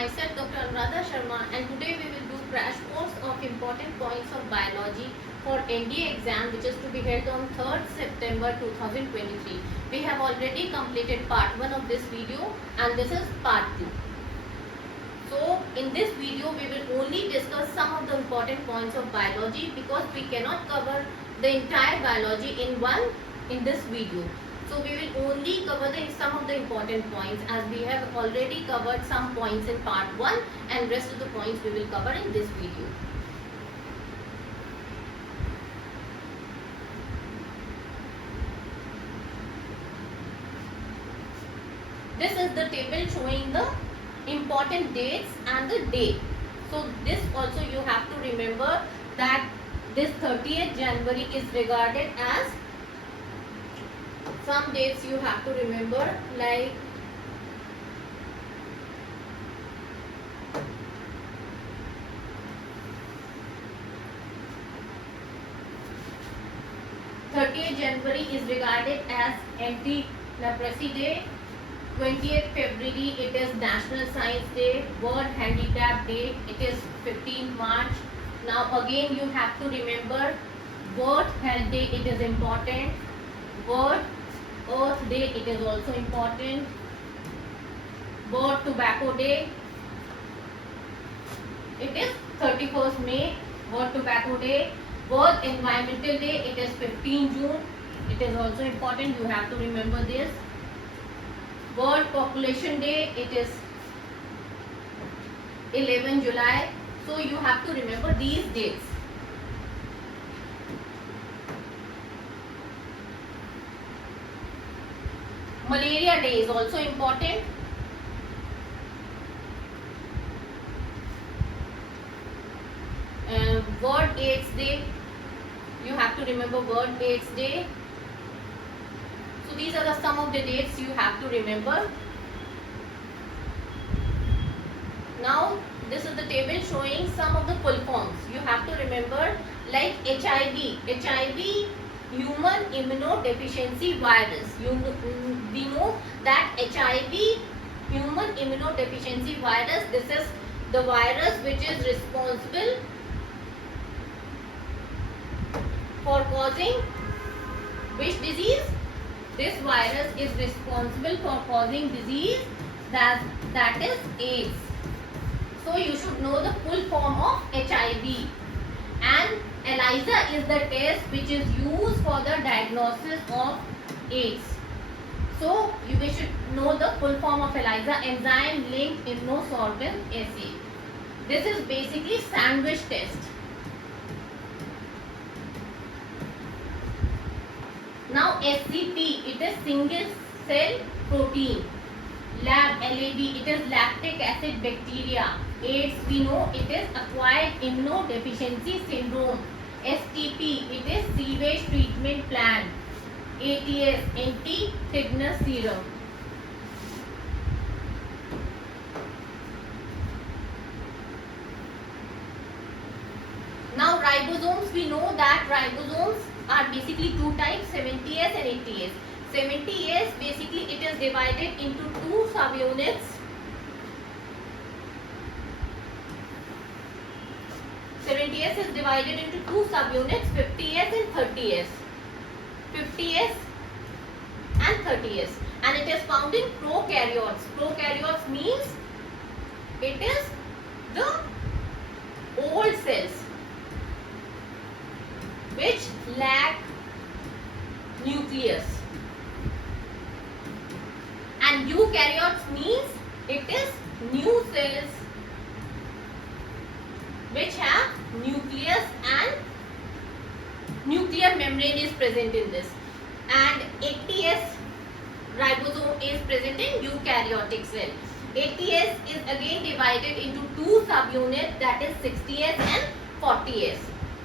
myself Dr. Anuradha Sharma, and today we will do crash course of important points of biology for NDA exam, which is to be held on 3rd September 2023. We have already completed part 1 of this video and this is part 2. So in this video we will only discuss some of the important points of biology because we cannot cover the entire biology in this video. So we will only cover some of the important points, as we have already covered some points in part 1 and rest of the points we will cover in this video. This is the table showing the important dates and the day. So this also you have to remember that this 30th January is regarded as, some dates you have to remember, like January is regarded as Anti-Leprosy Day. 20th February it is National Science Day. World Handicap Day it is 15th March. Now again you have to remember World Health Day, it is important. World Earth Day, it is also important. World Tobacco Day, it is 31st May. World Tobacco Day. World Environmental Day, it is 15 June. It is also important, you have to remember this. World Population Day, it is 11 July. So you have to remember these dates. Malaria Day is also important. World AIDS Day, you have to remember World AIDS Day. So these are some of the dates you have to remember. Now this is the table showing some of the full forms. You have to remember, like HIV, human immunodeficiency virus. We know that HIV, human immunodeficiency virus, this is the virus which is responsible for causing which disease? This virus is responsible for causing disease that is AIDS. So you should know the full form of HIV. And ELISA is the test which is used for the diagnosis of AIDS. So we should know the full form of ELISA, enzyme linked immunosorbent assay. This is basically sandwich test. Now SCP, it is single cell protein. LAB, it is lactic acid bacteria. AIDS, we know it is acquired immunodeficiency syndrome. STP, it is sewage treatment plant. ATS, anti-tetanus serum. Now ribosomes, we know that ribosomes are basically two types, 70S and 80S. 70S, basically it is divided into two subunits. 70S is divided into two subunits, 50S and 30S. 50S and 30S. And it is found in prokaryotes. Prokaryotes means it is the old cells which lack nucleus. And eukaryotes means it is new cells which have nucleus and nuclear membrane is present in this. And 80S ribosome is present in eukaryotic cell. 80S is again divided into two subunits, that is 60S and 40S.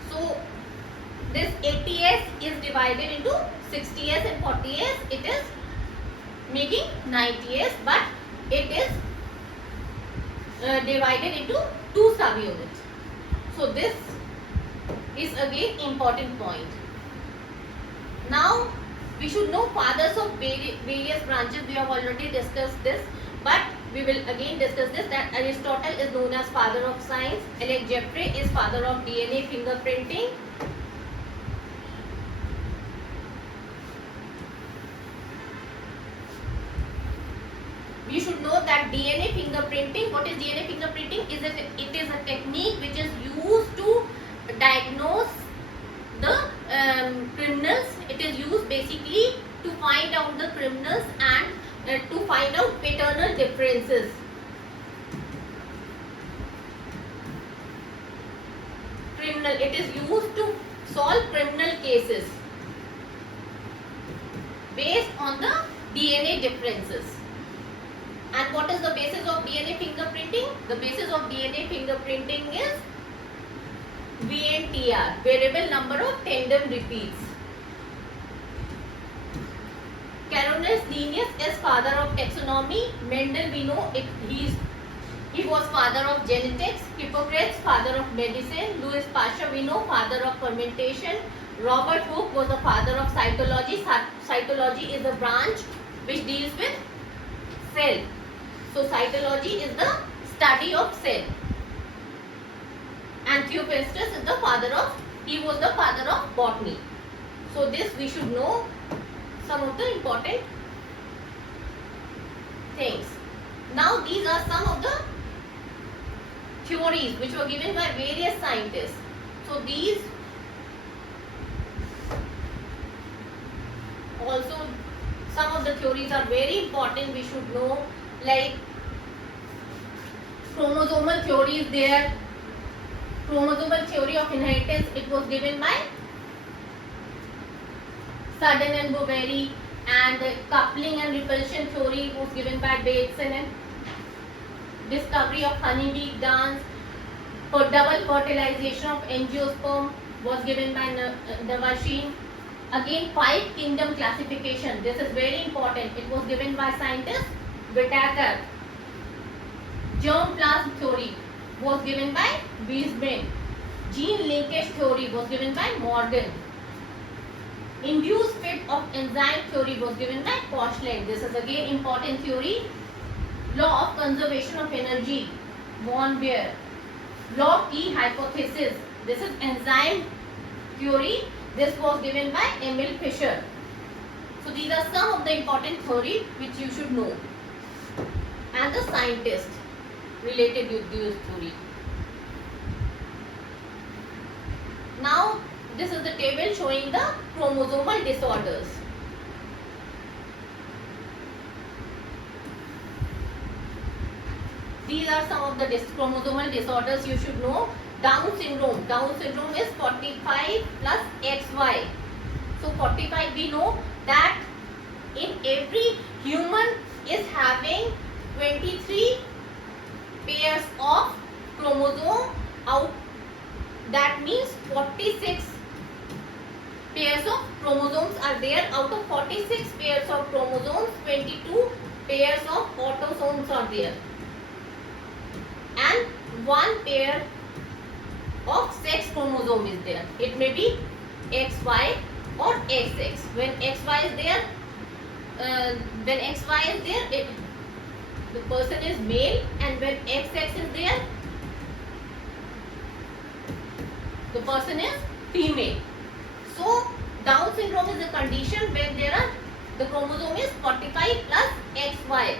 So this 80S is divided into 60S and 40S. It is making 90S, but it is divided into two subunits. So this is again important point. Now we should know fathers of various branches. We have already discussed this, but we will again discuss this, that Aristotle is known as father of science. Alex Jeffrey is father of DNA fingerprinting. You should know that DNA fingerprinting, what is DNA fingerprinting? It is a technique which is used to diagnose the criminals. It is used basically to find out the criminals and to find out paternal differences. It is used to solve criminal cases based on the DNA differences. And what is the basis of DNA fingerprinting? The basis of DNA fingerprinting is VNTR, variable number of tandem repeats. Carolinus Linnaeus is father of taxonomy. Mendel, we know he was father of genetics. Hippocrates, father of medicine. Louis Pasteur, we know, father of fermentation. Robert Hooke was the father of cytology. Cytology is a branch which deals with cell. So cytology is the study of cell. And Theophrastus is the father of, he was the father of botany. So this we should know some of the important things. Now these are some of the theories which were given by various scientists. So these also, some of the theories are very important, we should know, like chromosomal theory is there. Chromosomal theory of inheritance, it was given by Sudden and Boveri, and coupling and repulsion theory was given by Bateson, and discovery of honeybee dance for double fertilization of angiosperm was given by Navashin. Again, 5 kingdom classification, this is very important, it was given by scientist Whittaker. Germplasm theory was given by Weisbrand. Gene linkage theory was given by Morgan. Induced fit of enzyme theory was given by Koshland. This is again important theory. Law of conservation of energy, von Baer. Log T hypothesis, this is enzyme theory. This was given by Emil Fischer. So these are some of the important theory which you should know, and the scientists related with this theory. Now this is the table showing the chromosomal disorders. These are some of the chromosomal disorders you should know. Down syndrome. Down syndrome is 45 plus XY. So 45, we know that in every human is having 23 pairs of chromosome out. That means 46 pairs of chromosomes are there. Out of 46 pairs of chromosomes, 22 pairs of autosomes are there, and 1 pair of sex chromosome is there. It may be XY or XX. When XY is there, the person is male, and when XX is there, the person is female. So Down syndrome is a condition when the chromosome is 45 plus XY.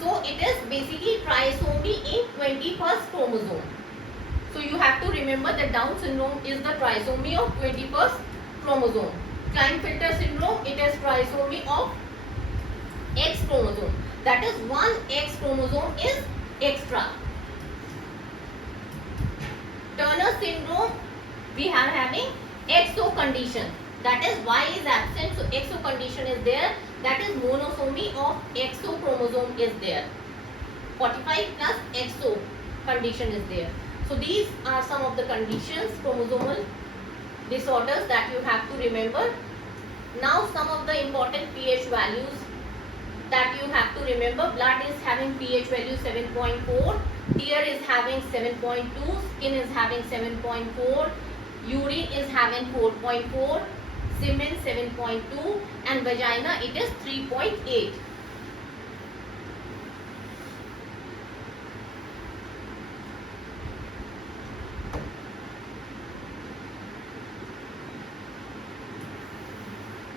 So it is basically trisomy in 21st chromosome. So you have to remember that Down syndrome is the trisomy of 21st chromosome. Klinefelter syndrome, it is trisomy of X chromosome. That is, one X chromosome is extra. Turner syndrome, we are having XO condition. That is, Y is absent, so XO condition is there. That is, monosomy of XO chromosome is there. 45 plus XO condition is there. So these are some of the conditions, chromosomal disorders, that you have to remember. Now some of the important pH values that you have to remember. Blood is having pH value 7.4, tear is having 7.2, skin is having 7.4, urine is having 4.4, semen 7.2, and vagina it is 3.8.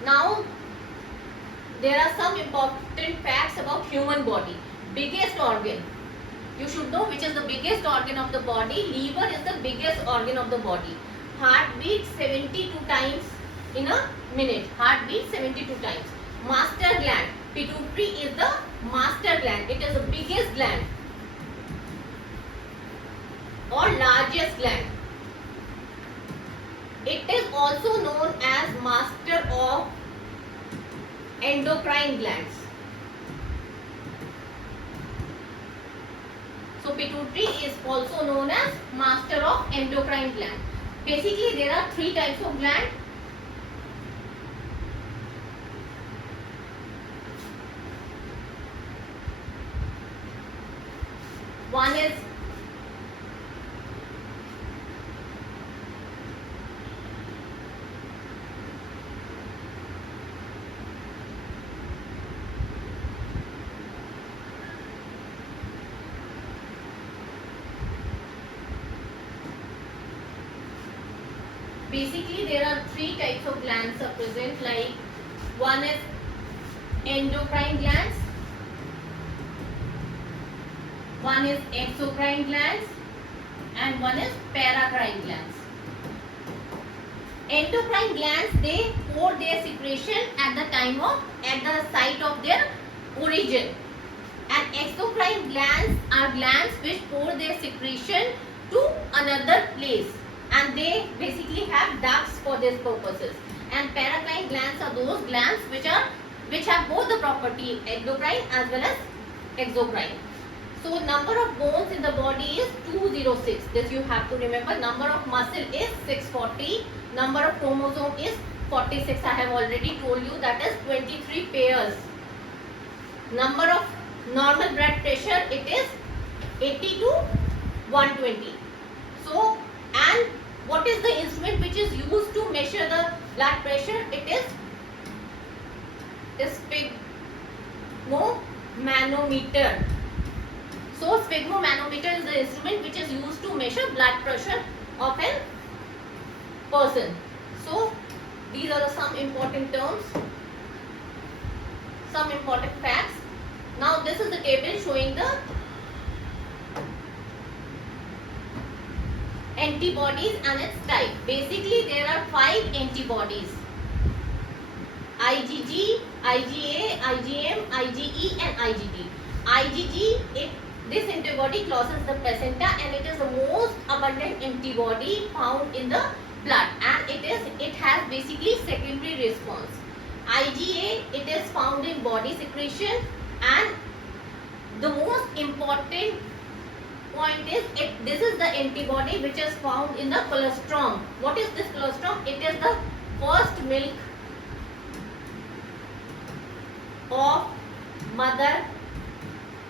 Now there are some important facts about human body. Biggest organ. You should know which is the biggest organ of the body. Liver is the biggest organ of the body. Heart beats 72 times in a minute. Heart beats 72 times. Master gland. Pituitary is the master gland. It is the biggest gland or largest gland. It is also known as master of endocrine glands. So pituitary is also known as master of endocrine gland. Basically there are three types of gland. One is basically there are three types of glands are present, like one is endocrine glands, one is exocrine glands, and one is paracrine glands. Endocrine glands, they pour their secretion at the site of their origin, and exocrine glands are glands which pour their secretion to another place, and they basically have ducts for these purposes. And paracrine glands are those glands which have both the property endocrine as well as exocrine. So number of bones in the body is 206. This you have to remember. Number of muscle is 640. Number of chromosome is 46. I have already told you, that is 23 pairs. Number of normal blood pressure, it is 80 to 120. So, and what is the instrument which is used to measure the blood pressure? It is sphygmomanometer. So sphygmomanometer is the instrument which is used to measure blood pressure of a person. So these are some important terms, some important facts. Now this is the table showing the antibodies and its type. Basically there are 5 antibodies: IgG, IgA, IgM, IgE and IgD. IgG, this antibody crosses the placenta, and it is the most abundant antibody found in the blood, and it has basically secondary response. IgA, it is found in body secretion, and the most important point is this is the antibody which is found in the colostrum. What is this colostrum? It is the first milk of mother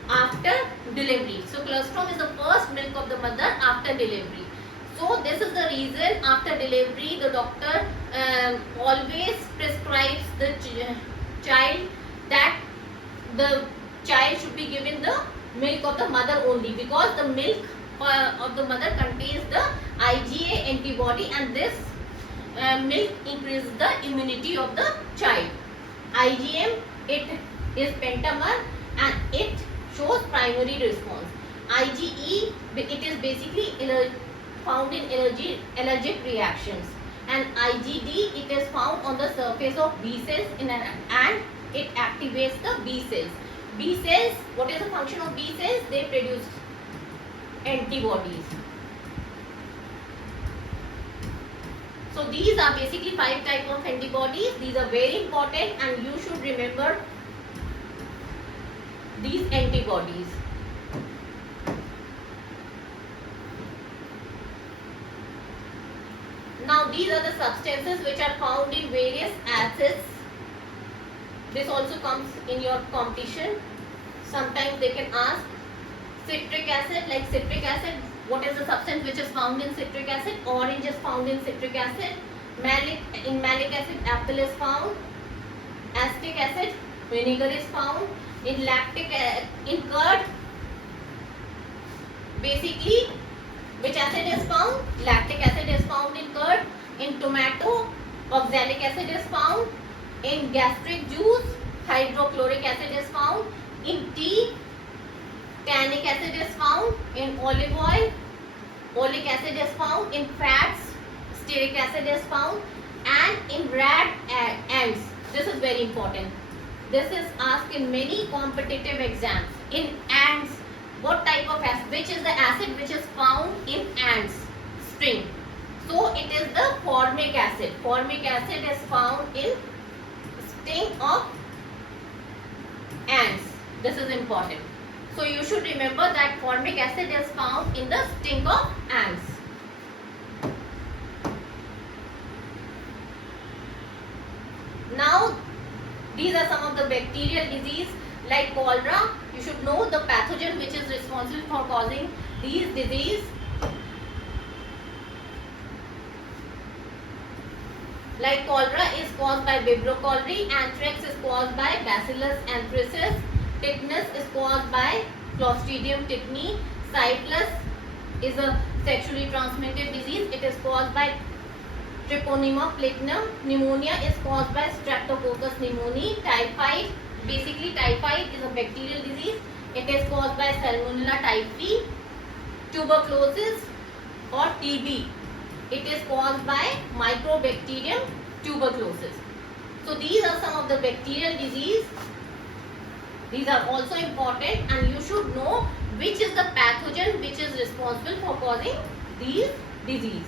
after delivery. So colostrum is the first milk of the mother after delivery. So this is the reason after delivery the doctor always prescribes the child that the child should be given the milk of the mother only, because the milk of the mother contains the IgA antibody, and this milk increases the immunity of the child. IgM, it is pentamer and it shows primary response. IgE, it is basically found in allergic reactions, and IgD, it is found on the surface of B cells and it activates the B cells. B cells, what is the function of B cells? They produce antibodies. So these are basically 5 types of antibodies. These are very important and you should remember these antibodies. Now these are the substances which are found in various acids. This also comes in your competition. Sometimes they can ask citric acid, like citric acid, what is the substance which is found in citric acid? Orange is found in citric acid. In malic acid, apple is found. Acetic acid, vinegar is found. In curd, basically which acid is found? Lactic acid is found in curd. In tomato, oxalic acid is found. In gastric juice, hydrochloric acid is found. In tea, tannic acid is found. In olive oil, oleic acid is found. In fats, stearic acid is found. And in rat ants, this is very important. This is asked in many competitive exams. In ants, what type of acid, which is the acid which is found in ants string? So it is the formic acid. Formic acid is found in sting of ants. This is important. So you should remember that formic acid is found in the sting of ants. Now these are some of the bacterial disease like cholera. You should know the pathogen which is responsible for causing these disease. Like cholera is caused by Vibrio cholerae, anthrax is caused by Bacillus anthracis, tetanus is caused by Clostridium tetani, syphilis is a sexually transmitted disease. It is caused by Treponema platinum. Pneumonia is caused by Streptococcus pneumoniae. Typhoid, basically typhoid is a bacterial disease. It is caused by Salmonella typhi. Tuberculosis or TB, it is caused by Mycobacterium tuberculosis. So these are some of the bacterial disease. These are also important, and you should know which is the pathogen which is responsible for causing these disease.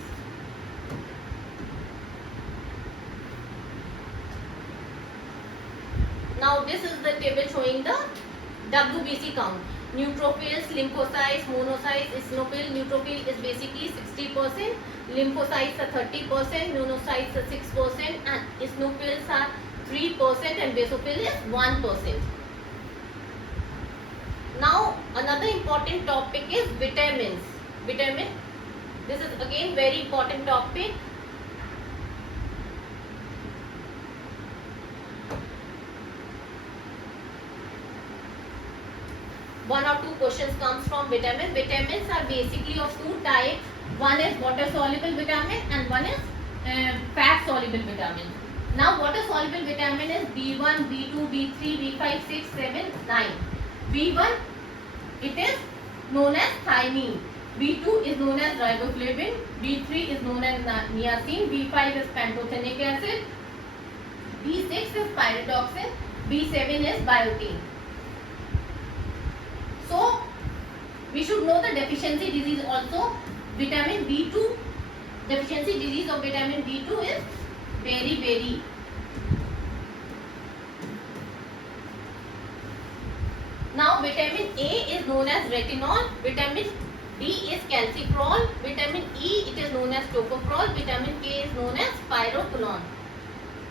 Now this is the table showing the WBC count. Neutrophils, lymphocytes, monocytes, eosinophil. Neutrophil is basically 60%, lymphocytes are 30%, monocytes are 6%, and eosinophils are 3%, and basophil is 1%. Now another important topic is vitamins. Vitamin. This is again very important topic. One or two questions comes from vitamins. Vitamins are basically of two types. One is water soluble vitamin and one is fat soluble vitamin. Now water soluble vitamin is B1, B2, B3, B5, 6, 7, 9. B1, it is known as thymine. B2 is known as riboflavin. B3 is known as niacin. B5 is pantothenic acid. B6 is pyridoxine. B7 is biotin. So we should know the deficiency disease also. Vitamin B2, deficiency disease of vitamin B2 is very. Now vitamin A is known as retinol. Vitamin D is calciferol. Vitamin E, it is known as tocopherol. Vitamin K is known as pyroquinone.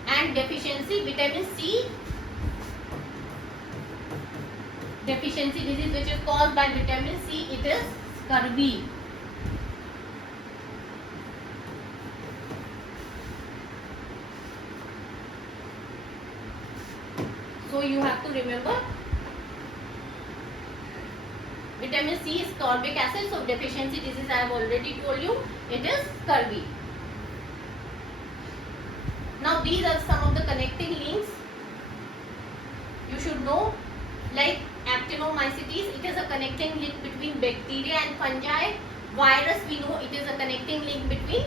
And deficiency vitamin C, deficiency disease which is caused by vitamin C, it is scurvy. So you have to remember vitamin C is ascorbic acid. So deficiency disease I have already told you, it is scurvy. Now these are some of the connecting links you should know, like actinomycetes, it is a connecting link between bacteria and fungi. Virus, we know it is a connecting link between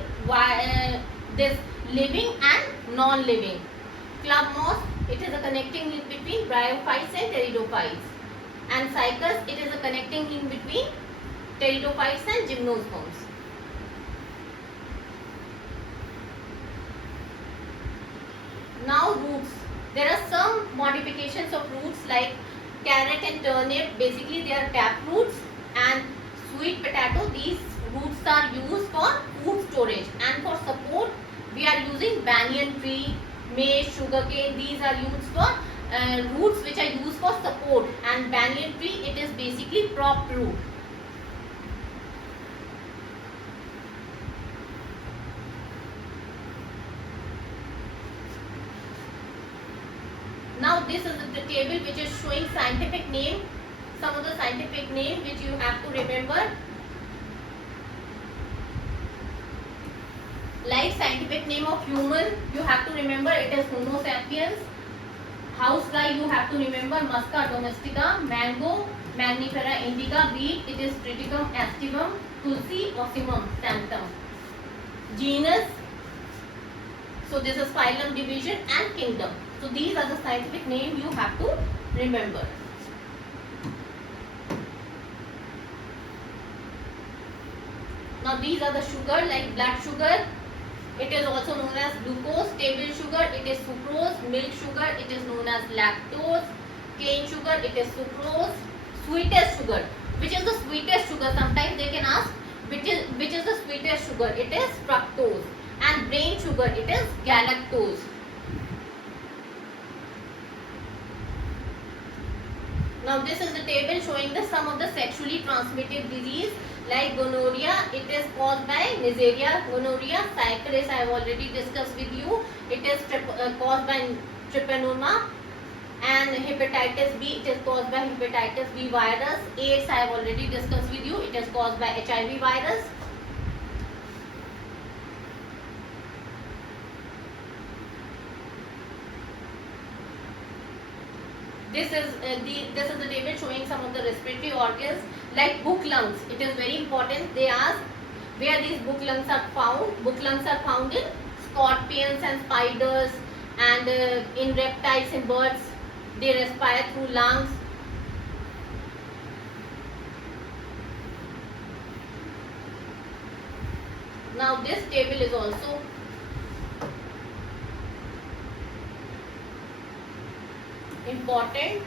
this living and non-living. Club moss, it is a connecting link between bryophytes and pteridophytes. And cycas, it is a connecting link between pteridophytes and gymnosperms. Now roots, there are some modifications of roots like carrot and turnip, basically they are tap roots, and sweet potato, these roots are used for food storage, and for support we are using banyan tree, maize, sugarcane. These are used for roots which are used for support, and banyan tree, it is basically prop root. Now this is the table which is showing scientific name, some of the scientific name which you have to remember, like scientific name of human, you have to remember it is Homo sapiens. Housefly, you have to remember Musca domestica. Mango, Magnifera indica. Weed, it is Triticum aestivum. Tulsi, Ocimum sanctum. Genus, so this is phylum, division and kingdom. So these are the scientific name you have to remember. Now these are the sugar, like blood sugar. It is also known as glucose. Table sugar, it is sucrose. Milk sugar, it is known as lactose. Cane sugar, it is sucrose. Sweetest sugar, which is the sweetest sugar? Sometimes they can ask which is the sweetest sugar? It is fructose. And brain sugar, it is galactose. Now this is the table showing the some of the sexually transmitted disease, like gonorrhea, it is caused by Neisseria gonorrhea. Syphilis, I have already discussed with you, it is caused by Trypanosoma. And hepatitis B, it is caused by hepatitis B virus. AIDS, I have already discussed with you, it is caused by HIV virus. This is the table showing some of the respiratory organs, like book lungs. It is very important. They ask where these book lungs are found. Book lungs are found in scorpions and spiders, and in reptiles and birds. They respire through lungs. Now this table is also important.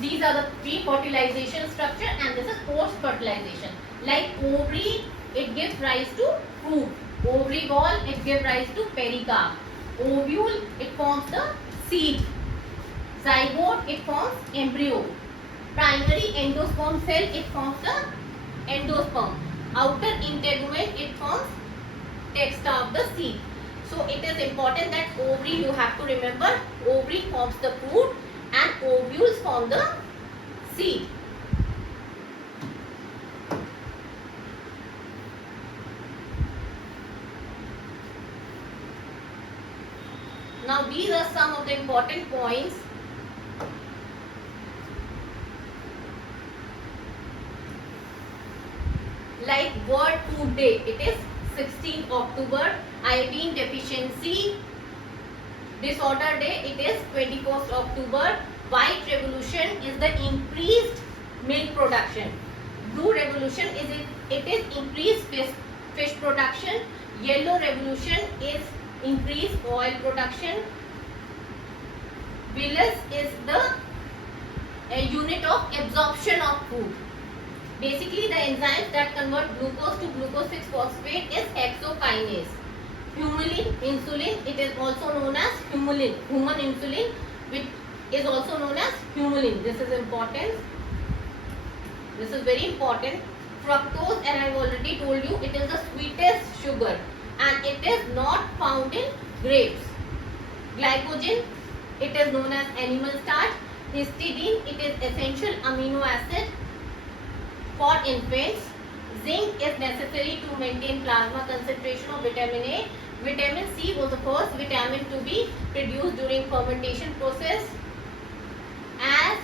These are the pre-fertilization structure, and this is post-fertilization. Like ovary, it gives rise to fruit. Ovary ball, it gives rise to pericarp. Ovule, it forms the seed. Zygote, it forms embryo. Primary endosperm cell, it forms the endosperm. Outer integument, it forms texta of the seed. So it is important that ovary, you have to remember, ovary forms the fruit and ovules form the seed. Now these are some of the important points. Like World Food Day, it is 16th October. Iodine deficiency disorder day, it is 21st October. White revolution is the increased milk production. Blue revolution it is increased fish production. Yellow revolution is increased oil production. Villus is the unit of absorption of food. Basically, the enzymes that convert glucose to glucose 6-phosphate is hexokinase. Humulin, insulin, it is also known as humulin. Human insulin, which is also known as humulin. This is important. This is very important. Fructose, and I have already told you, it is the sweetest sugar, and it is not found in grapes. Glycogen, it is known as animal starch. Histidine, it is essential amino acid for infants. Zinc is necessary to maintain plasma concentration of vitamin A. Vitamin C was the first vitamin to be produced during fermentation process. As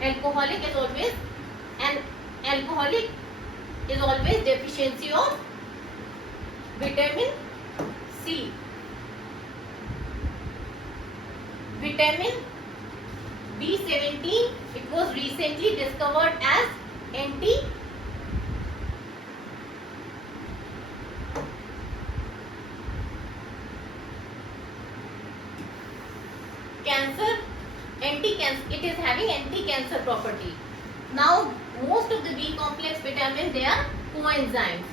alcoholic is always deficiency of vitamin C. Vitamin B17, it was recently discovered as it is having anti-cancer property. Now most of the B complex vitamin, they are coenzymes,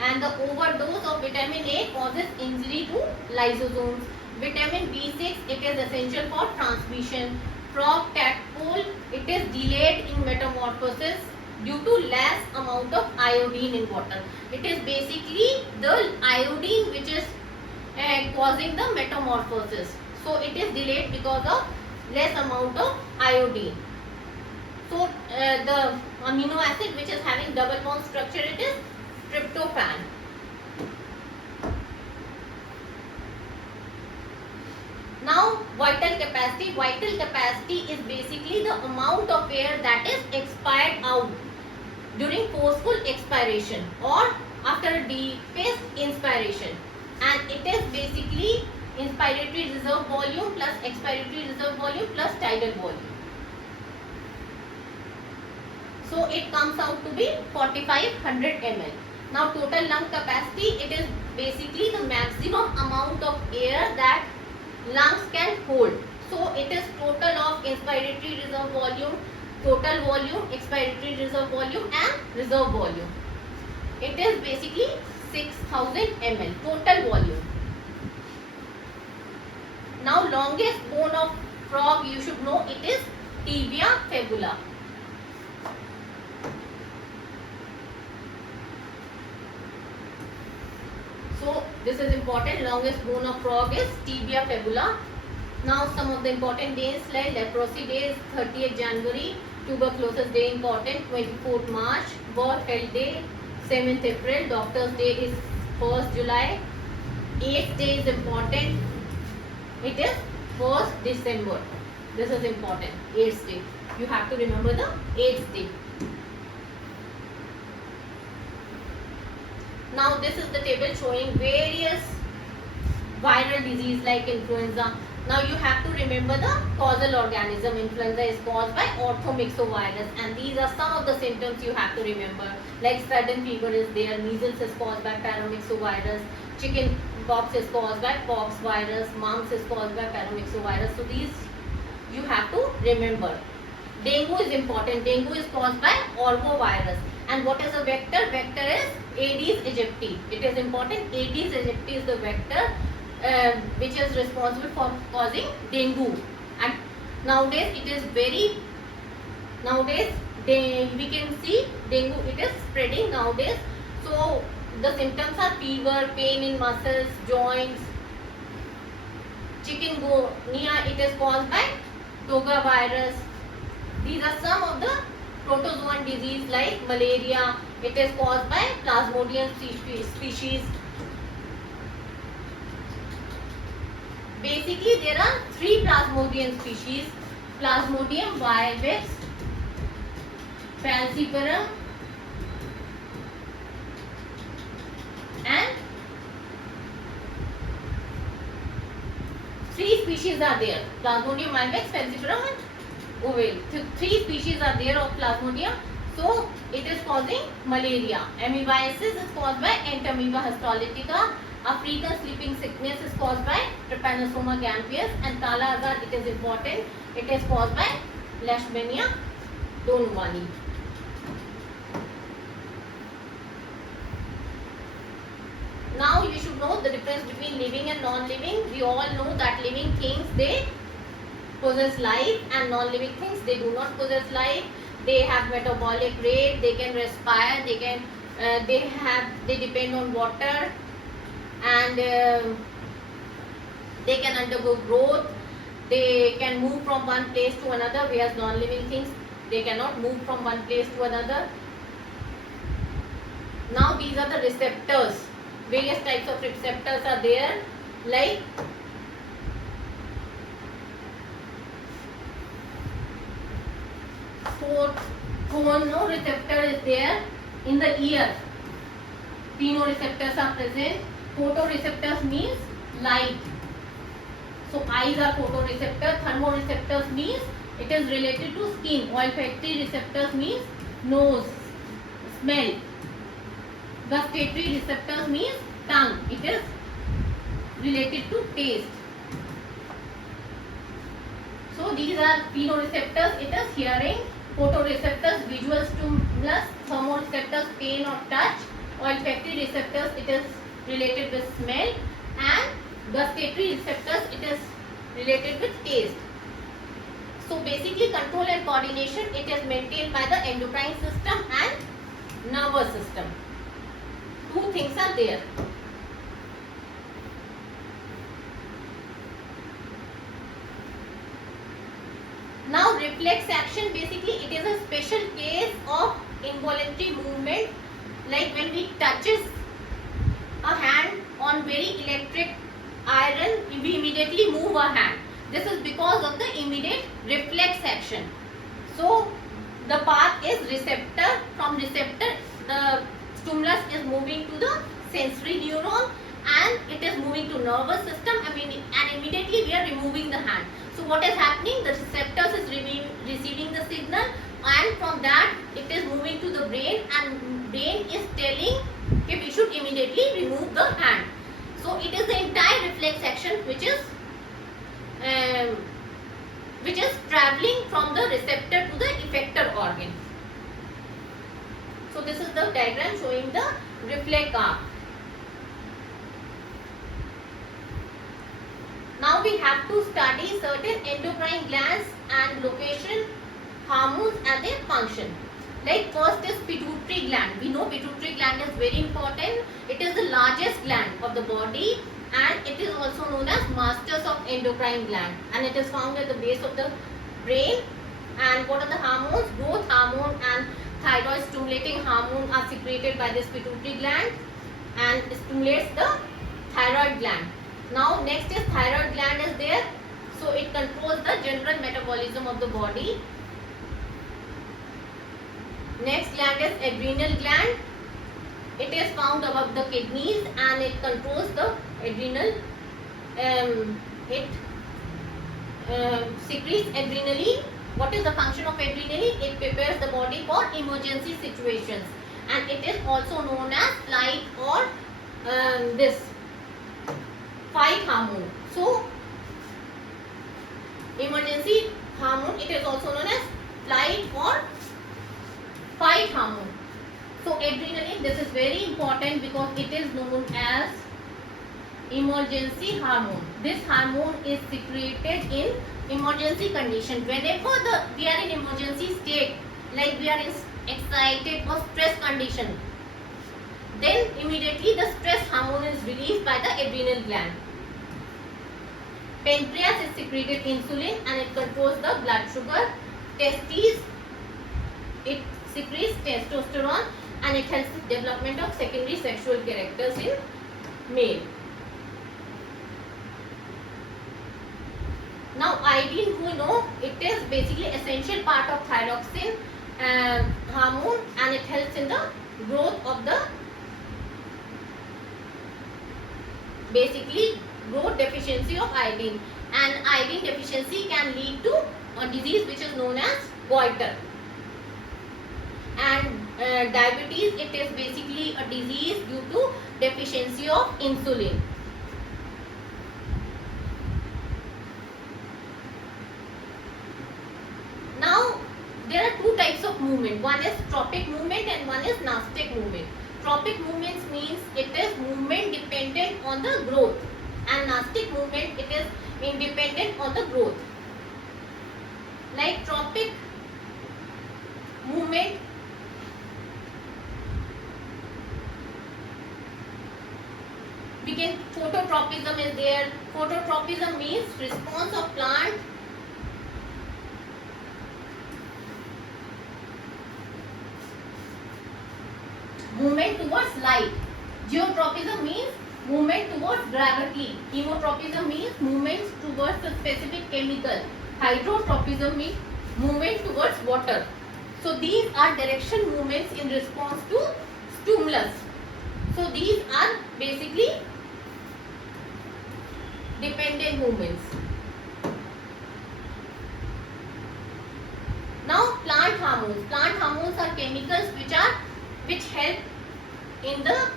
and the overdose of vitamin A causes injury to lysosomes. Vitamin B6, it is essential for transmission. Frog tadpole, it is delayed in metamorphosis due to less amount of iodine in water. It is basically the iodine which is causing the metamorphosis. So it is delayed because of less amount of iodine. So the amino acid which is having double bond structure, it is tryptophan. Now vital capacity is basically the amount of air that is expired out during forceful expiration or after a deep-phased inspiration, and it is basically inspiratory reserve volume plus expiratory reserve volume plus tidal volume. So it comes out to be 4500 ml. Now total lung capacity, it is basically the maximum amount of air that lungs can hold. So it is total of inspiratory reserve volume, total volume, expiratory reserve volume and reserve volume. It is basically 6000 ml total volume. Now longest bone of frog, you should know, it is tibia fibula. So this is important, longest bone of frog is tibia fibula. Now some of the important days like leprosy day is 30th January, tuberculosis day important 24th March, World Health Day 7th April, Doctor's Day is 1st July, 8th day is important, it is 1st December. This is important, 8th day. You have to remember the 8th day. Now this is the table showing various viral disease like influenza. Now you have to remember the causal organism. Influenza is caused by orthomyxovirus, and these are some of the symptoms you have to remember. Like sudden fever is there, measles is caused by paramyxovirus, chicken pox is caused by pox virus, mumps is caused by paramyxovirus. So these you have to remember. Dengue is important. Dengue is caused by orgovirus. And what is a vector? Vector is Aedes aegypti. It is important. Aedes aegypti is the vector which is responsible for causing dengue. And nowadays it is very, we can see dengue, it is spreading nowadays. So the symptoms are fever, pain in muscles, joints. Chikungunya, it is caused by Toga virus. These are some of the protozoan disease like malaria. It is caused by Plasmodium species. Basically, there are 3 Plasmodium species: Plasmodium vivax, falciparum, and 3 species are there: Plasmodium vivax, falciparum, and ovale. 3 species are there of Plasmodium. So it is causing malaria. Amoebiasis is caused by Entamoeba histolytica. African sleeping sickness is caused by Trypanosoma gambius, and Kala Azar, it is important, it is caused by Leishmania donovani. Now you should know the difference between living and non-living. We all know that living things, they possess life, and non-living things, they do not possess life. They have metabolic rate, they can respire, they can they depend on water, and they can undergo growth, they can move from one place to another, whereas non-living things, they cannot move from one place to another. Now these are the receptors. Various types of receptors are there, like phonoreceptor is there in the ear. Phonoreceptors are present. Photoreceptors means light. So eyes are photoreceptor. Thermoreceptors means it is related to skin. Olfactory receptors means nose, smell. Gustatory receptors means tongue. It is related to taste. So these are phonoreceptors. It is hearing. Photoreceptors, visual stimulus. Thermoreceptors, pain or touch. Olfactory receptors, it is related with smell, and gustatory receptors, it is related with taste. So basically control and coordination, it is maintained by the endocrine system and nervous system. 2 things are there. Now reflex action, basically it is a special case of involuntary movement, like when we touches a hand on very electric iron, we immediately move our hand. This is because of the immediate reflex action. So the path is receptor, from receptor the stimulus is moving to the sensory neuron and it is moving to nervous system, and immediately we are removing the hand. So what is happening, the receptors is receiving the signal, and from that it is moving to the brain, and brain is telling okay, we should immediately remove the hand. So it is the entire reflex action which is traveling from the receptor to the effector organ. So this is the diagram showing the reflex arc. Now we have to study certain endocrine glands and location, hormones and their function. Like first is pituitary gland. We know pituitary gland is very important. It is the largest gland of the body and it is also known as masters of endocrine gland, and it is found at the base of the brain. And what are the hormones? Growth hormone and thyroid stimulating hormone are secreted by this pituitary gland and stimulates the thyroid gland. Now next is thyroid gland is there, so it controls the general metabolism of the body. Next gland is adrenal gland. It is found above the kidneys and it controls the adrenal. It secretes adrenaline. What is the function of adrenaline? It prepares the body for emergency situations, and it is also known as flight or this fight hormone. So emergency hormone, it is also known as flight or fight hormone. So adrenaline, this is very important because it is known as emergency hormone. This hormone is secreted in emergency condition. Whenever we are in emergency state, like we are in excited or stress condition, then immediately the stress hormone is released by the adrenal gland. Pancreas is secreted insulin and it controls the blood sugar. Testes, it secretes testosterone and it helps the development of secondary sexual characters in male. Now iodine, we know it is basically essential part of thyroxine hormone and it helps in the growth of the basically growth deficiency of iodine, and iodine deficiency can lead to a disease which is known as goiter. And diabetes, it is basically a disease due to deficiency of insulin. Now there are two types of movement. One is tropic movement and one is nastic movement. Tropic movements means it is movement dependent on the growth, and nastic movement, it is independent on the growth. Like tropic movement, we can, phototropism is there. Phototropism means response of plant movement towards light. Geotropism means movement towards gravity. Chemotropism means movement towards a specific chemical. Hydrotropism means movement towards water. So these are direction movements in response to stimulus. So these are basically dependent movements. Now plant hormones. Plant hormones are chemicals which help in the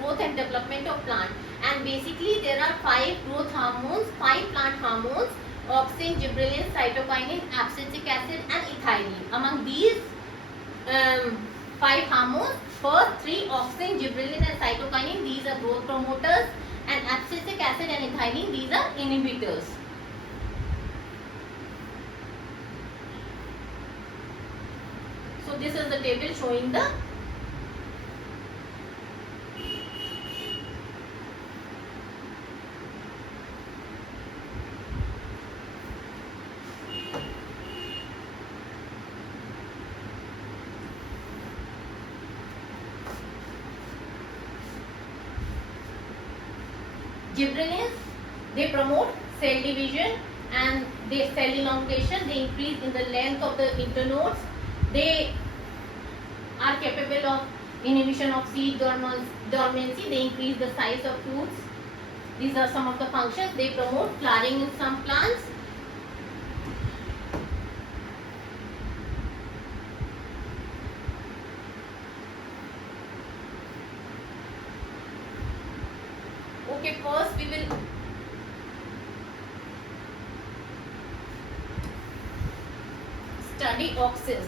growth and development of plant. And basically there are 5 growth hormones, 5 plant hormones: auxin, gibberellin, cytokinin, abscisic acid and ethylene. Among these 5 hormones, first 3, auxin, gibberellin and cytokinin, these are growth promoters, and abscisic acid and ethylene, these are inhibitors. So this is the table showing the Gibberellins, they promote cell division and they cell elongation. They increase in the length of the internodes. They are capable of inhibition of seed dormancy. They increase the size of fruits. These are some of the functions. They promote flowering in some plants. Okay, first we will study auxins.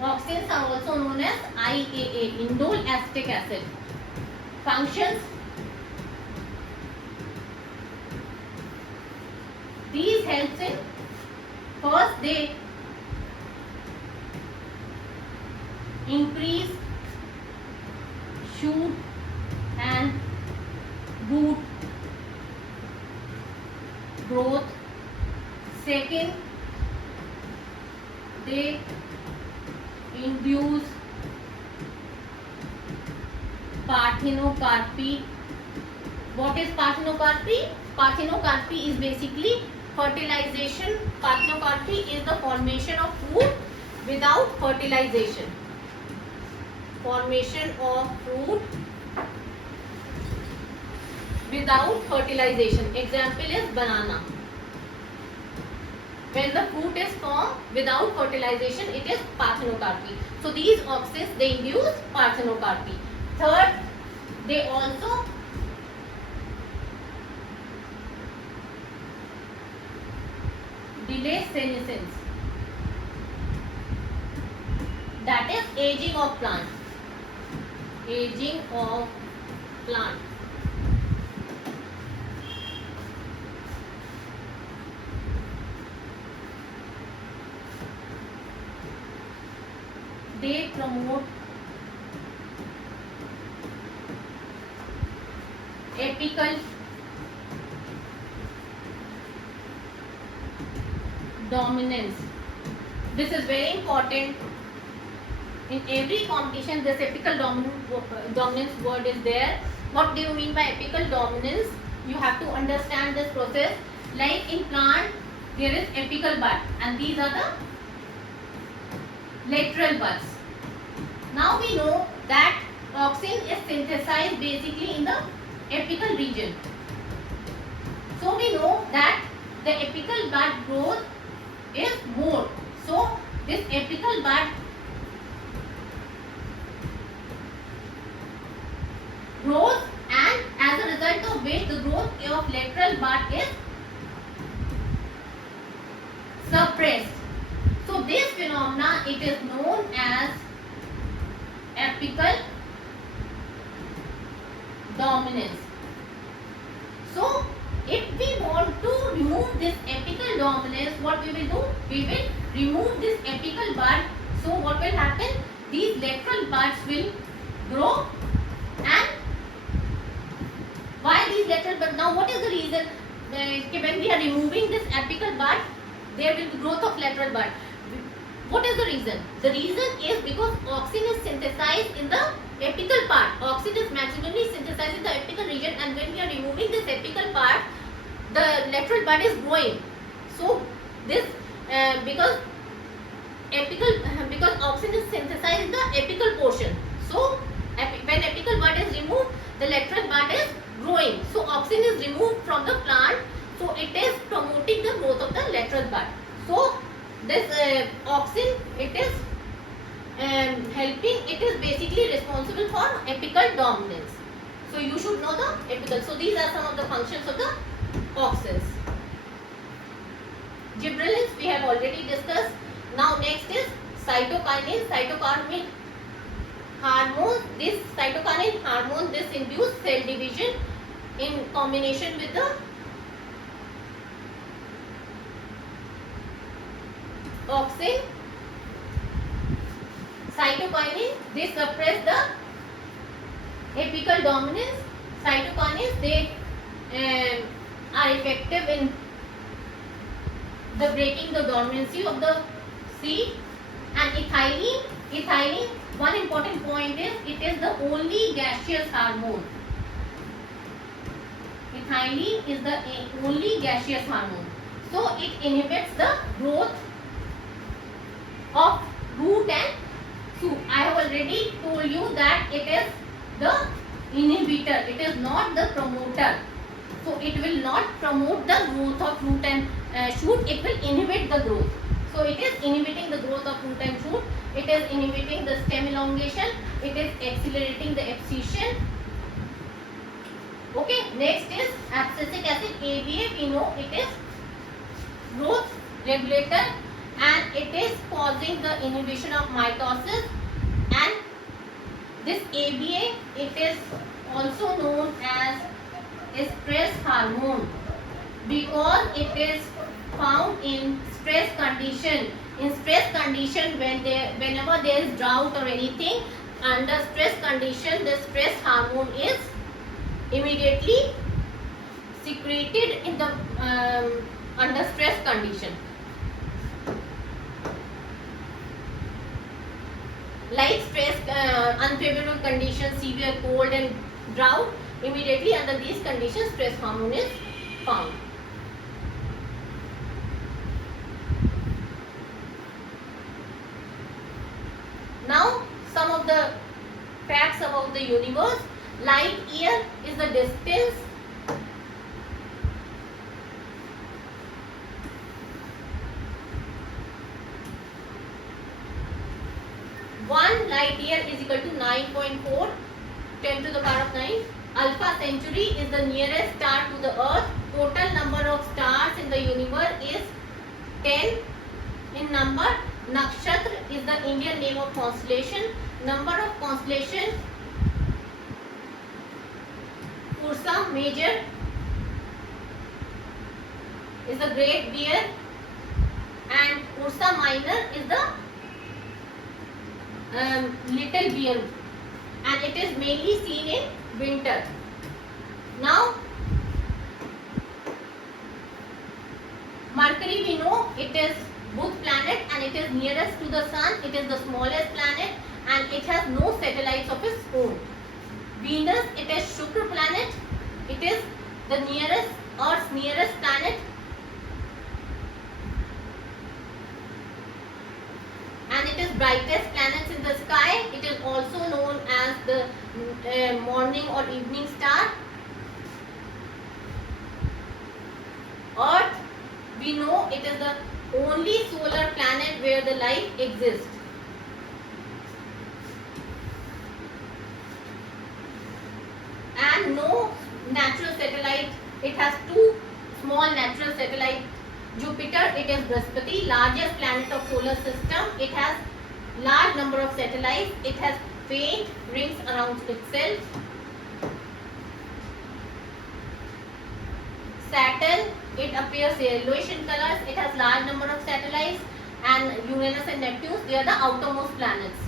Auxins are also known as IAA, indole acetic acid. Functions: these helps in, first they increase shoot and root growth. Second, they induce parthenocarpy. What is parthenocarpy? Parthenocarpy is basically fertilization. Parthenocarpy is the formation of fruit without fertilization. Formation of fruit without fertilization. Example is banana. When the fruit is formed without fertilization, it is parthenocarpy. So these auxins, they induce parthenocarpy. Third, they also delay senescence. That is aging of plant. Aging of plant. They promote apical dominance. This is very important. In every competition, this apical dominance word is there. What do you mean by apical dominance? You have to understand this process. Like in plant, there is apical bud, and these are the lateral buds. Now we know that auxin is synthesized basically in the apical region. So we know that the apical bud growth is more. So this apical bud grows, and as a result of which the growth of lateral bud is suppressed. So this phenomena, it is known as apical dominance. So if we want to remove this apical dominance, what we will do? We will remove this apical bud. So what will happen? These lateral buds will grow. And why these lateral buds? Now what is the reason? When we are removing this apical bud, there will be growth of lateral bud. What is the reason? The reason is because auxin is synthesized in the apical part. Auxin is maximally synthesized in the apical region, and when we are removing this apical part, the lateral bud is growing. So this because auxin is synthesized in the apical portion. So when apical bud is removed, the lateral bud is growing. So auxin is removed from the plant. So it is promoting the growth of the lateral bud. So this auxin, it is helping, it is basically responsible for apical dominance. So you should know the apical. So these are some of the functions of the auxins. Gibberellins we have already discussed. Now next is cytokinin. Cytokinin hormone. This cytokinin hormone, this induce cell division in combination with the auxin. Cytokinin, they suppress the apical dominance. Cytokinins, they are effective in the breaking the dormancy of the seed. And ethylene one important point is it is the only gaseous hormone. Ethylene is the only gaseous hormone. So it inhibits the growth of root and shoot. I have already told you that it is the inhibitor. It is not the promoter. So it will not promote the growth of root and shoot. It will inhibit the growth. So it is inhibiting the growth of root and shoot. It is inhibiting the stem elongation. It is accelerating the abscission. Okay. Next is abscisic acid, ABA. We know it is growth regulator and it is causing the inhibition of mitosis. And this ABA, it is also known as stress hormone because it is found in stress condition. In stress condition, whenever there is drought or anything, under stress condition, the stress hormone is immediately secreted in the under stress condition. Like stress, unfavorable conditions, severe cold and drought, immediately under these conditions stress hormone is found. Now some of the facts about the universe. Light year is the distance one light year is equal to 9.4 10 to the power of 9. Alpha Centauri is the nearest star to the earth. Total number of stars in the universe is 10 in number. Nakshatra is the Indian name of constellation. Number of constellation: Ursa Major is the Great Bear and Ursa Minor is the Little Bear, and it is mainly seen in winter. Now Mercury, we know it is Buddha planet and it is nearest to the sun. It is the smallest planet and it has no satellites of its own. Venus, it is Shukra planet. It is the nearest Earth's nearest planet. And it is brightest planets in the sky. It is also known as the morning or evening star. Earth, we know it is the only solar planet where the life exists. And no natural satellite. It has two small natural satellites. Jupiter, it is Brihaspati, largest planet of solar system. It has large number of satellites. It has faint rings around itself. Saturn, it appears yellowish in colors. It has large number of satellites. And Uranus and Neptune, they are the outermost planets.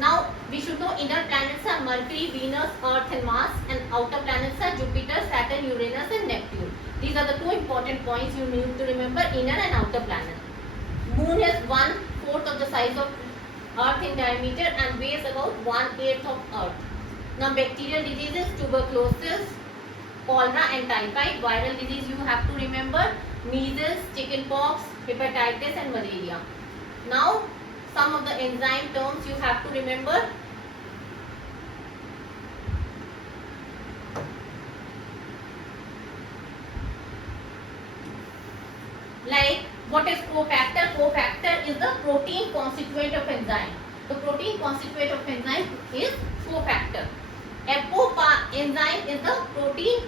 Now we should know inner planets are Mercury, Venus, Earth and Mars, and outer planets are Jupiter, Saturn, Uranus and Neptune. These are the two important points you need to remember: inner and outer planet. Moon is 1/4 of the size of Earth in diameter and weighs about 1/8 of Earth. Now bacterial diseases: tuberculosis, cholera and typhoid. Viral disease you have to remember: measles, chickenpox, hepatitis and malaria. Now some of the enzyme terms you have to remember. Like, what is cofactor? Cofactor is the protein constituent of enzyme. The protein constituent of enzyme is cofactor. Enzyme is the protein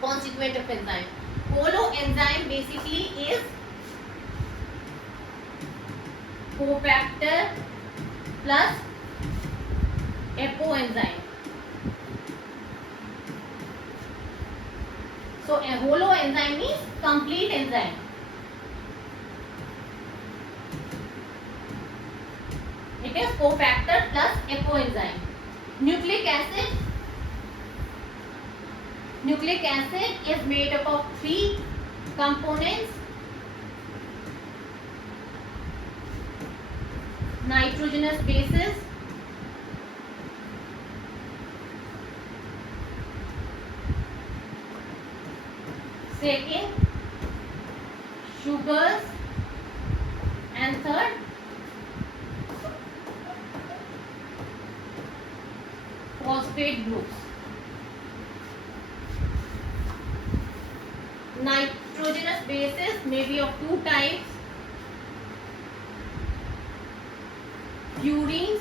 constituent of enzyme. Holoenzyme basically is cofactor plus apoenzyme. So a holoenzyme means complete enzyme. It is cofactor plus apoenzyme. Nucleic acid. Nucleic acid is made up of 3 components. nitrogenous bases, second sugars, and third phosphate groups. Nitrogenous bases may be of two types: purines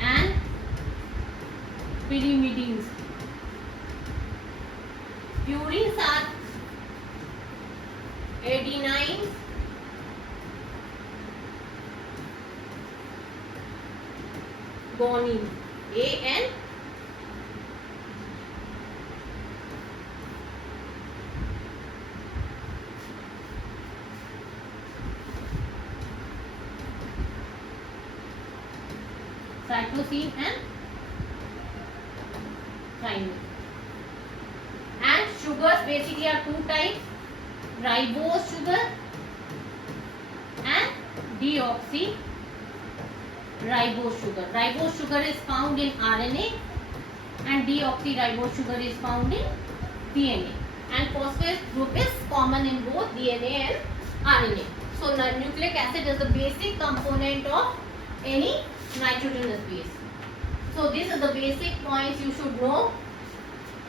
and pyrimidines. Purines are adenines, guanine, A and cytosine and thymine. And sugars basically are two types: ribose sugar and deoxyribose sugar. Ribose sugar is found in RNA and deoxyribose sugar is found in DNA. And phosphate group is common in both DNA and RNA. So nucleic acid is the basic component of any nitrogenous base. So these are the basic points you should know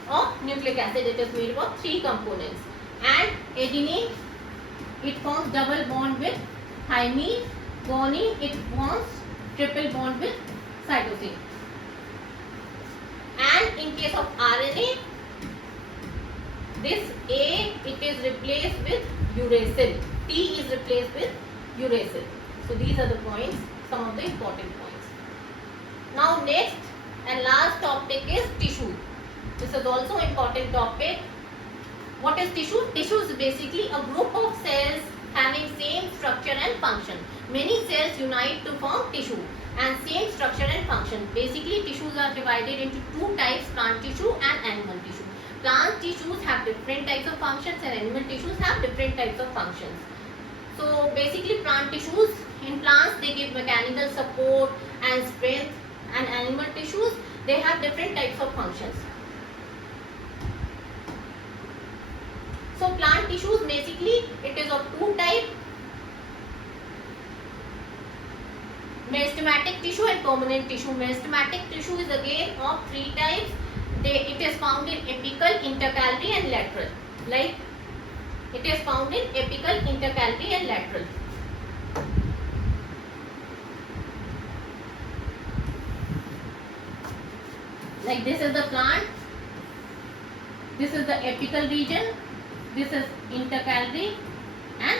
of nucleic acid. It is made up of three components. And adenine, it forms double bond with thymine. Guanine, it forms triple bond with cytosine. And in case of RNA, this A, it is replaced with uracil. T is replaced with uracil. So these are the points, some of the important points. Now next and last topic is tissue. This is also important topic. What is tissue? Tissue is basically a group of cells having same structure and function. Many cells unite to form tissue and same structure and function. Basically tissues are divided into two types: plant tissue and animal tissue. Plant tissues have different types of functions and animal tissues have different types of functions. So basically plant tissues, in plants they give mechanical support and strength, and animal tissues, they have different types of functions. So plant tissues basically it is of two types: meristematic tissue and permanent tissue. Meristematic tissue is again of three types. It is found in apical, intercalary and lateral. Like it is found in apical, intercalary and lateral. Like this is the plant, this is the apical region, this is intercalary and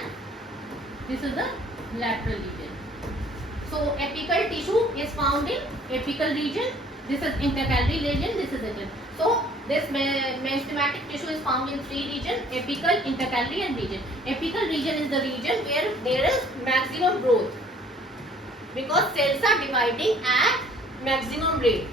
this is the lateral region. So apical tissue is found in apical region, this is intercalary region, this is lateral. So this meristematic tissue is found in three regions: apical, intercalary and region. Apical region is the region where there is maximum growth, because cells are dividing at maximum rate.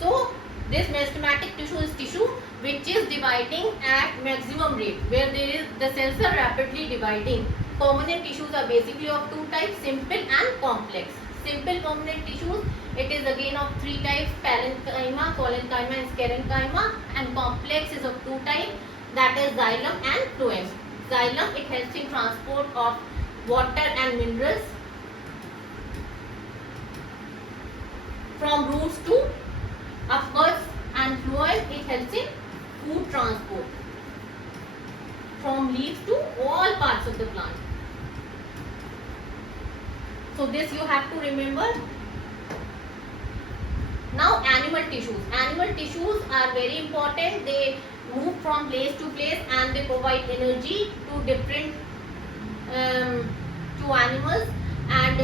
So this meristematic tissue is tissue which is dividing at maximum rate, where there is the cells are rapidly dividing. Permanent tissues are basically of two types: simple and complex. Simple permanent tissues, it is again of three types: parenchyma, collenchyma and sclerenchyma. And complex is of two types, that is xylem and phloem. Xylem, it helps in transport of water and minerals from roots to upwards, and phloem, it helps in food transport from leaves to all parts of the plant. So this you have to remember. Now animal tissues. Animal tissues are very important. They move from place to place and they provide energy to different to animals. And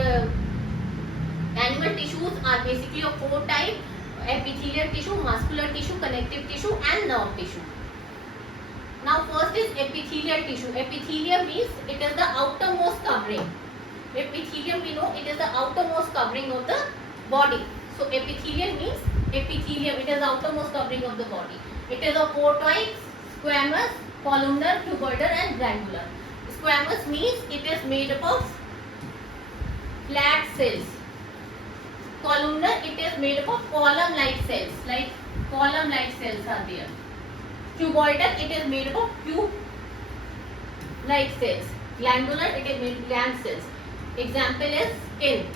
animal tissues are basically of four types: epithelial tissue, muscular tissue, connective tissue and nerve tissue. Now first is epithelial tissue. Epithelium means it is the outermost covering. Epithelium, we know, it is the outermost covering of the body. So epithelium means epithelium, it is the outermost covering of the body. It is of four types: squamous, columnar, cuboidal and granular. Squamous means it is made up of flat cells. Columnar, it is made up of column-like cells, like column-like cells are there. Cuboidal, it is made up of cube-like cells. Glandular, it is made of gland cells. Example is skin.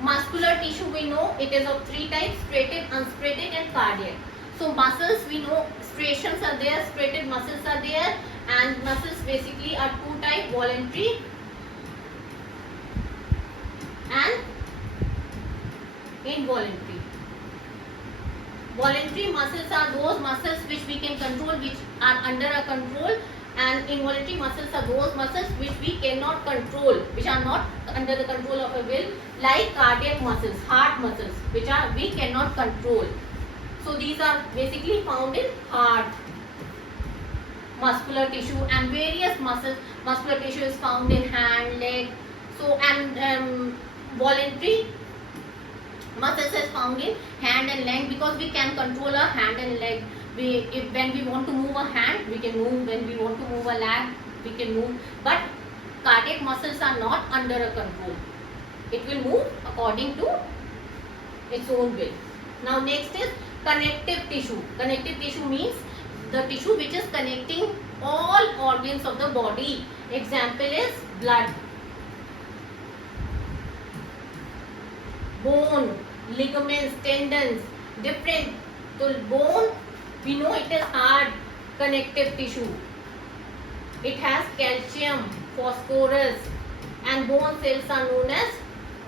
Muscular tissue, we know it is of three types: striated, unstriated and cardiac. So muscles, we know striations are there, striated muscles are there, and muscles basically are two types: voluntary and involuntary. Voluntary muscles are those muscles which we can control, which are under our control, and involuntary muscles are those muscles which we cannot control, which are not under the control of a will, like cardiac muscles, heart muscles, which are we cannot control. So these are basically found in heart. Muscular tissue and various muscles. Muscular tissue is found in hand, leg. So and voluntary muscles is found in hand and leg, because we can control our hand and leg. When we want to move a hand, we can move. When we want to move a leg, we can move. But cardiac muscles are not under a control. It will move according to its own will. Now next is connective tissue. Connective tissue means the tissue which is connecting all organs of the body. Example is blood, bone, ligaments, tendons, different. So bone, we know it is hard connective tissue. It has calcium, phosphorus, and bone cells are known as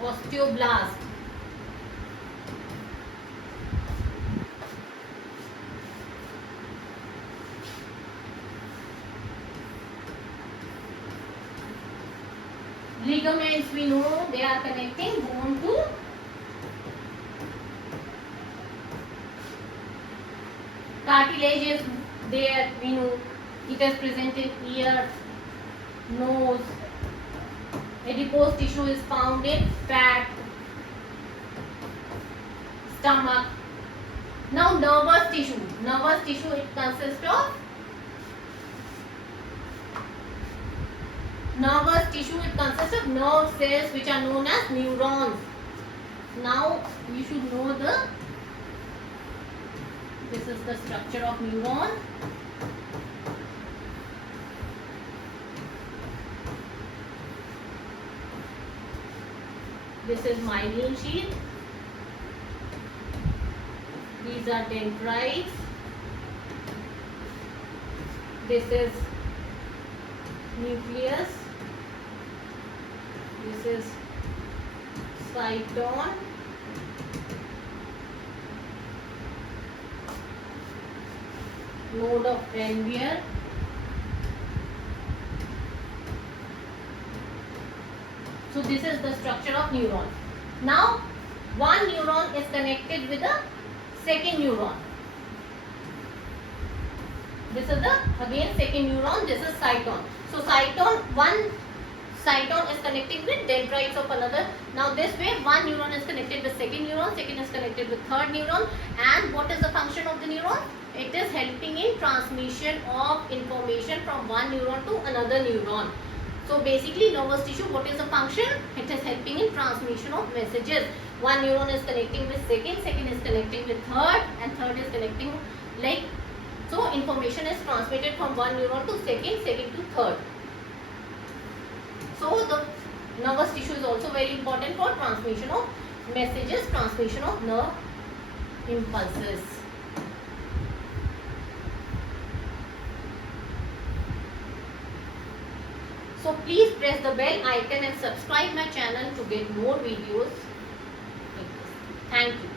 osteoblasts. Ligaments, we know they are connecting bone to cartilage is there, we know it is present in ear, nose. Adipose tissue is found in fat, stomach. Now nervous tissue. Nervous tissue, it consists of nerve cells which are known as neurons. Now you should know this is the structure of neuron. This is myelin sheath. These are dendrites. This is nucleus. This is cytosol. Node of Ranvier. So this is the structure of neuron. Now one neuron is connected with a second neuron. This is the again second neuron. This is cyton. So one cyton is connected with dendrites of another. Now this way one neuron is connected with second neuron, second is connected with third neuron. And what is the function of the neuron? It is helping in transmission of information from one neuron to another neuron. So basically nervous tissue, what is the function? It is helping in transmission of messages. One neuron is connecting with second, second is connecting with third, and third is connecting like so. Information is transmitted from one neuron to second, second to third. So the nervous tissue is also very important for transmission of messages, transmission of nerve impulses. So please press the bell icon and subscribe my channel to get more videos like this. Thank you.